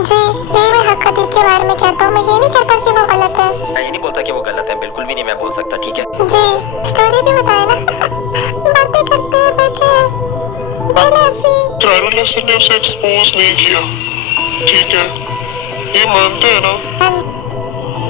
जी मैं हक अदीब के बारे में कहता हूँ। मैं ये नहीं कहता कि वो गलत है। मैं ये नहीं बोलता कि वो गलत है, बिल्कुल भी नहीं मैं बोल सकता, ठीक है। जी स्टोरी भी बताए ना। बातें करते हैं बैठे हैं पहले ऐसी। ट्रायरल लेसन ने उसे एक्सपोज नहीं किया, ठीक है, ये मानते हैं ना।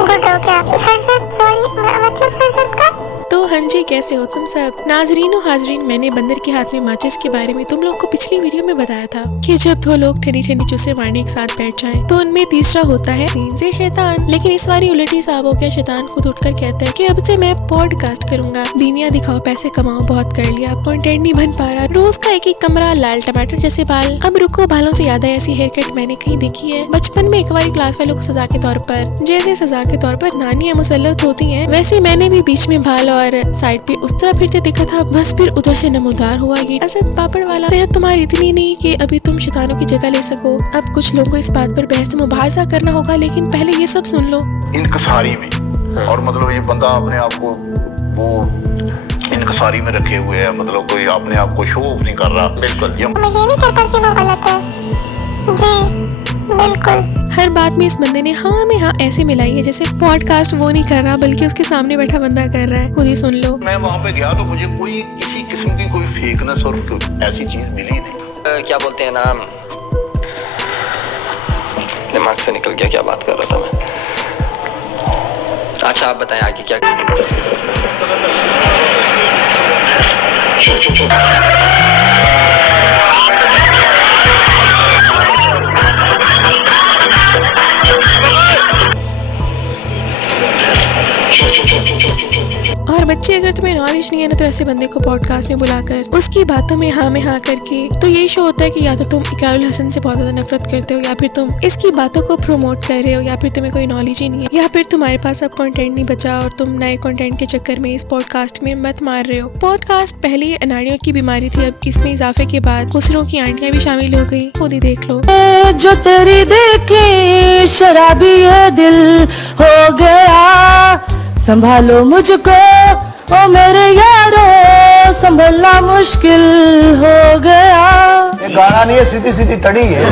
गुड हो गया सरसद, सॉरी मतलब सरसद का। तो हाँ जी, कैसे हो तुम सब नाजरीन और हाजरीन। मैंने बंदर के हाथ में माचिस के बारे में तुम लोगों को पिछली वीडियो में बताया था कि जब दो लोग ठंडी ठंडी चूसे मारने एक साथ बैठ जाएं तो उनमें तीसरा होता है सीन से शैतान। लेकिन इस बारी उलटी साहब हो गया। शैतान खुद उठकर कहता है कि अब से मैं पॉडकास्ट करूंगा, बीवियां दिखाओ, पैसे कमाओ, बहुत कर लिया, कंटेंट नहीं बन पा रहा, रोज का एक एक कमरा, लाल टमाटर जैसे बाल। अब रुको, बालों से याद है ऐसी हेयर कट मैंने कहीं देखी है बचपन में एक बार क्लास वालों को सजा के तौर पर, जैसे सजा के तौर पर नानियां मुसल्लत होती हैं, वैसे मैंने भी बीच में बाल और साइड पे उस तरह फिरते देखा था। बस फिर उधर से नमूदार हुआ ये असद पापड़ वाला। सेहत तुम्हारी इतनी नहीं कि अभी तुम शैतानों की जगह ले सको। अब कुछ लोगों को इस बात पर बहस मुबाहिजा करना होगा, लेकिन पहले ये सब सुन लो। इनकसारी में, और मतलब ये बंदा अपने आप को वो इनकसारी में रखे हुए है, मतलब कोई अपने आप को शो ऑफ नहीं कर रहा। बिल्कुल। मैं ये नहीं कहता कि वो गलत है। जी बिल्कुल। हर बात में इस बंदे ने हाँ में हाँ ऐसे मिलाई है जैसे पॉडकास्ट वो नहीं कर रहा बल्कि उसके सामने बैठा बंदा कर रहा है। खुद ही सुन लो। मैं वहाँ पे गया तो मुझे कोई किसी किस्म की कोई फेकनेस और ऐसी चीज मिली नहीं। क्या बोलते हैं ना, दिमाग से निकल गया क्या बात कर रहा था मैं। अच्छा आप बताएं आगे क्या। और बच्चे, अगर तुम्हें नॉलेज नहीं है ना तो ऐसे बंदे को पॉडकास्ट में बुलाकर उसकी बातों में हाँ करके तो ये शो होता है कि या तो तुम इकरारुल हसन से बहुत ज्यादा नफरत करते हो, या फिर तुम इसकी बातों को प्रमोट कर रहे हो, या फिर तुम्हें कोई नॉलेज ही नहीं है, या फिर तुम्हारे पास अब कंटेंट नहीं बचा और तुम नए कंटेंट के चक्कर में इस पॉडकास्ट में मत मार रहे हो। पॉडकास्ट पहले अनाड़ियों की बीमारी थी, अब इसमें इजाफे के बाद खुसरों की आंटियां भी शामिल हो गई। खुद ही देख लो। जो तेरी देखी शराबी है दिल हो गया, संभालो मुझको ओ मेरे यारो, संभलना मुश्किल हो गया। ये गाना नहीं है, सीधी सीधी तड़ी है।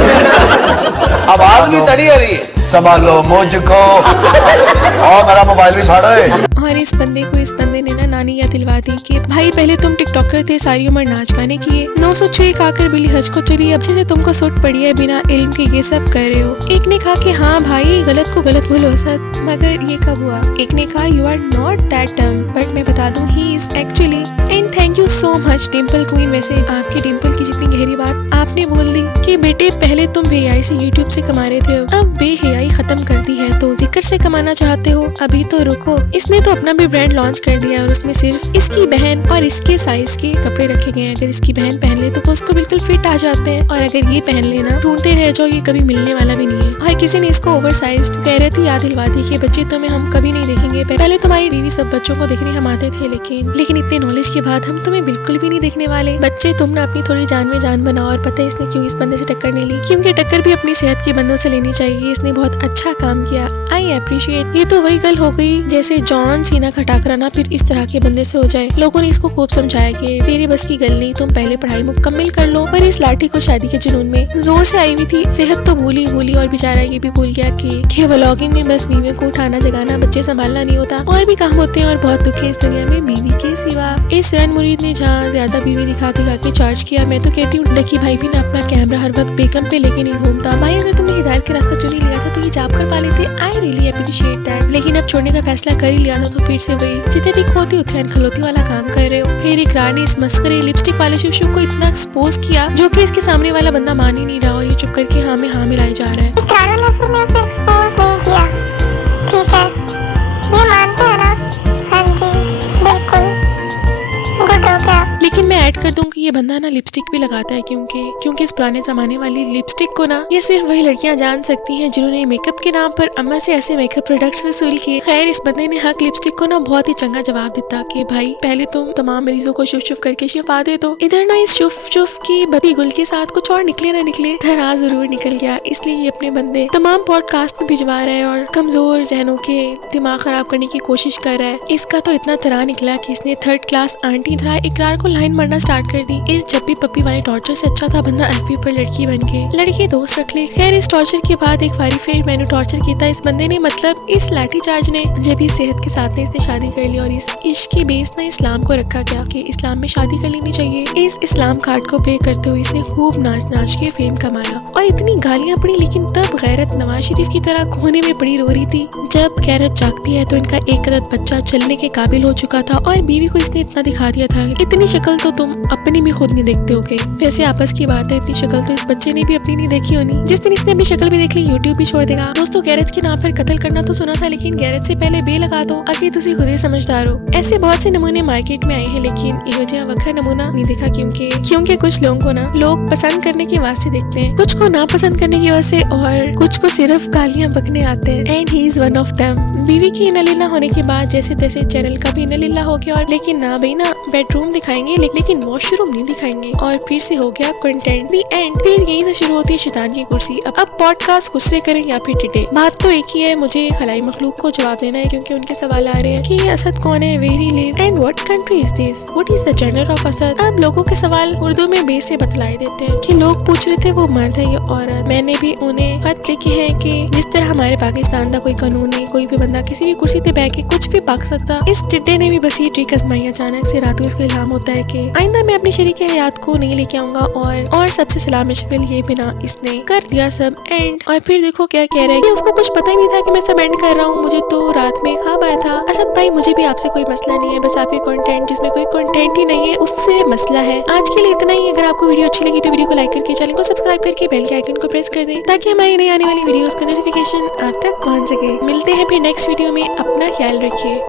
आवाज भी तड़ी है रही है। संभालो मुझको और मेरा मोबाइल भी फाड़ा है। और इस बंदे ने ना नानी याद दिलवा दी कि भाई पहले तुम टिकटॉकर थे, सारी उम्र नाच गाने किए, 906 खाकर बिल्ली हज को चली, अब जैसे तुमको सुट पड़ी है बिना इल्म के ये सब कर रहे हो। एक ने कहा कि हाँ भाई गलत को गलत बोलो असद, मगर ये कब हुआ। एक ने कहा you are not that dumb, but मैं बता दूं he is actually. And thank you so much Dimple Queen. वैसे आपकी डिम्पल की जितनी गहरी बात आपने बोल दी कि बेटे पहले तुम बेहयाई से यूट्यूब से कमा रहे थे, अब बेहयाई खत्म कर दी है तो जिक्र से कमाना चाहते हो, अभी तो रुको। इसने तो अपना भी ब्रांड लॉन्च कर दिया और उसमें सिर्फ इसकी बहन और इसके साइज के कपड़े रखे गए हैं। अगर इसकी बहन पहन ले तो वो उसको बिल्कुल फिट आ जाते हैं, और अगर ये पहन लेना ढूंढते रह जाओ, ये कभी मिलने वाला भी नहीं है। और किसी ने इसको ओवरसाइज्ड गैरत याद दिलवा दी कि बच्चे तुम्हें हम कभी नहीं देखेंगे, पहले तुम्हारी बीवी सब बच्चों को देखने हम आते थे, लेकिन इतने नॉलेज के बाद हम तुम्हें बिल्कुल भी नहीं देखने वाले। बच्चे तुम ना अपनी थोड़ी जान में जान बनाओ। और पता है इसने क्यों इस बंदे से टक्कर नहीं ली, क्योंकि टक्कर भी अपनी सेहत के बंदों से लेनी चाहिए। इसने बहुत अच्छा काम किया, आई अप्रिशिएट। ये तो वही गल हो गई जैसे जॉन सीना खटा कर ना फिर इस तरह के बंदे से हो जाए। लोगों ने इसको खूब समझाया कि तेरे बस की गल नहीं, तुम पहले पढ़ाई मुकम्मल कर लो, पर इस लाठी को शादी के जुनून में जोर से आई हुई थी। सेहत तो भूली और बेचारा ये भी भूल गया कि व्लॉगिंग में बस बीवी को उठाना जगाना बच्चे संभालना नहीं होता, और भी काम होते हैं और बहुत दुख है इस दुनिया में बीवी के सिवा। इस रन मुरीद ने जहाँ ज्यादा बीवी दिखा के चार्ज किया। मैं तो कहती हूँ लकी भाई भी ना अपना कैमरा हर वक्त बेगम पे लेके नहीं घूमता। भाई अगर तुमने हिदायत के रास्ता चुन ही लिया था तो ये जाप कर पा लेते। I really appreciate that. लेकिन अब छोड़ने का फैसला कर ही लिया था तो फिर से वही जितने दिख होती उथैन खलोती वाला काम कर रहे हो। फिर इकरार ने इस मस्करे लिपस्टिक वाले शिशु को इतना एक्सपोज किया जो कि इसके सामने वाला बंदा मान ही नहीं रहा, और ये चुप करके हाँ में हाँ मिलाई जा रहा है। इकरारुल हसन ने उसे एक्सपोज नहीं किया, ठीक है, ये मानते हैं ना। हाँ जी बिल्कुल, गुड हो गया। लेकिन मैं ऐड कर दूं कि ये बंदा ना लिपस्टिक भी लगाता है, क्योंकि इस पुराने जमाने वाली लिपस्टिक को ना ये सिर्फ वही लड़कियां जान सकती हैं जिन्होंने मेकअप के नाम पर अम्मा से ऐसे मेकअप प्रोडक्ट्स वसूल किए। खैर इस बंदे ने हक लिपस्टिक को ना बहुत ही चंगा जवाब दिया कि भाई पहले तुम तमाम मरीजों को शुफ शुफ करके शिफा दे दो, इधर ना इस शुफ शुफ की बत्ती गुल के साथ कुछ और निकले ना निकले, धरा जरूर निकल गया। इसलिए ये अपने बंदे तमाम पॉडकास्ट में भिजवा रहा है और कमजोर जहनों के दिमाग खराब करने की कोशिश कर रहा है। इसका तो इतना तरह निकला कि इसने 3rd क्लास आंटी तरह इकरार को लाइन मारना स्टार्ट कर दी। इस जब भी पप्पी वाले टॉर्चर से अच्छा था बंदा एफबी पर लड़की बन के लड़के दोस्त रख ले। खैर इस टॉर्चर के बाद एक बारी फिर मैंने टॉर्चर किया था इस बंदे ने, मतलब इस लाठी चार्ज ने। जब इस सेहत के साथ ने इसने शादी कर ली और इस इश्क की बेस ने इस्लाम को रखा क्या कि इस्लाम में शादी कर लेनी चाहिए। इस इस्लाम कार्ड को प्ले करते हुए इसने खूब नाच के फेम कमाया और इतनी गालियां पड़ी, लेकिन तब गैरत नवाज शरीफ की तरह कोने में पड़ी रो रही थी। जब गैरत जागती है तो इनका एक अदद बच्चा चलने के काबिल हो चुका था और बीवी को इसने इतना दिखा दिया था, इतनी शक्ल तो तुम अपनी भी खुद नहीं देखते होगे। वैसे आपस की बात है, इतनी शक्ल तो इस बच्चे ने भी अपनी नहीं देखी होनी। जिस दिन इसने अपनी शक्ल भी देख ली यूट्यूब भी छोड़ देगा। दोस्तों गैरत के नाम पर कत्ल करना तो सुना था, लेकिन गैरत से पहले बे लगा दो, आगे तुसी खुद ही समझदार हो। ऐसे बहुत से नमूने मार्केट में आए हैं, लेकिन इहो जिहा वखरा नमूना नहीं देखा, क्योंकि कुछ लोगों को ना लोग पसंद करने के वास्ते देखते हैं, कुछ को ना पसंद करने की वजह से, और कुछ को सिर्फ गालियां बकने आते हैं। And he is one of them. बीवी की इन्ना होने के बाद जैसे तैसे चैनल का भी इन्ना हो गया, और लेकिन ना भाई ना बेडरूम दिखाएंगे लेकिन वॉशरूम नहीं दिखाएंगे, और फिर से हो गया कंटेंट दी एंड। फिर यहीं से शुरू होती है शैतान की कुर्सी। अब पॉडकास्ट गुस्से करें या फिर टिटे, बात तो एक ही है, मुझे खलाई मखलूक को जवाब देना है, क्योंकि उनके सवाल आ रहे हैं कि असद कौन है, where he live and what country is this, what is the gender of Asad. अब लोगों के सवाल उर्दू में बे से बतलाए देते हैं कि लोग पूछ रहे थे वो मर्द है या औरत। मैंने भी उन्हें खत लिखे हैं कि जिस तरह हमारे पाकिस्तान का कोई कानून नहीं, कोई भी बंदा किसी भी कुर्सी पे बैठ के कुछ भी पक सकता, इस टिड्डे ने भी बस ये ट्रिक आजमाई। अचानक से रात को इसको इल्हाम होता है कि आइंदा मैं अपनी शरीक हयात को नहीं लेके आऊंगा, और सबसे सलाम मशविल ये बिना इसने कर दिया सब एंड। और फिर देखो क्या कह रहा है कि उसको कुछ पता ही नहीं था कि मैं सब एंड कर रहा हूँ, मुझे तो रात में ख्वाब आया था। असद भाई मुझे भी आपसे कोई मसला नहीं है, बस आपके कंटेंट जिसमें कोई कंटेंट ही नहीं है उससे मसला है। आज के लिए इतना ही। अगर आपको वीडियो अच्छी लगी तो वीडियो को लाइक करके चैनल को सब्सक्राइब करके बेल के आइकन को प्रेस कर दें, ताकि हमारी नई आने वाली वीडियोस का नोटिफिकेशन आप तक पहुंच सके। मिलते हैं फिर नेक्स्ट वीडियो में, अपना ख्याल रखिए।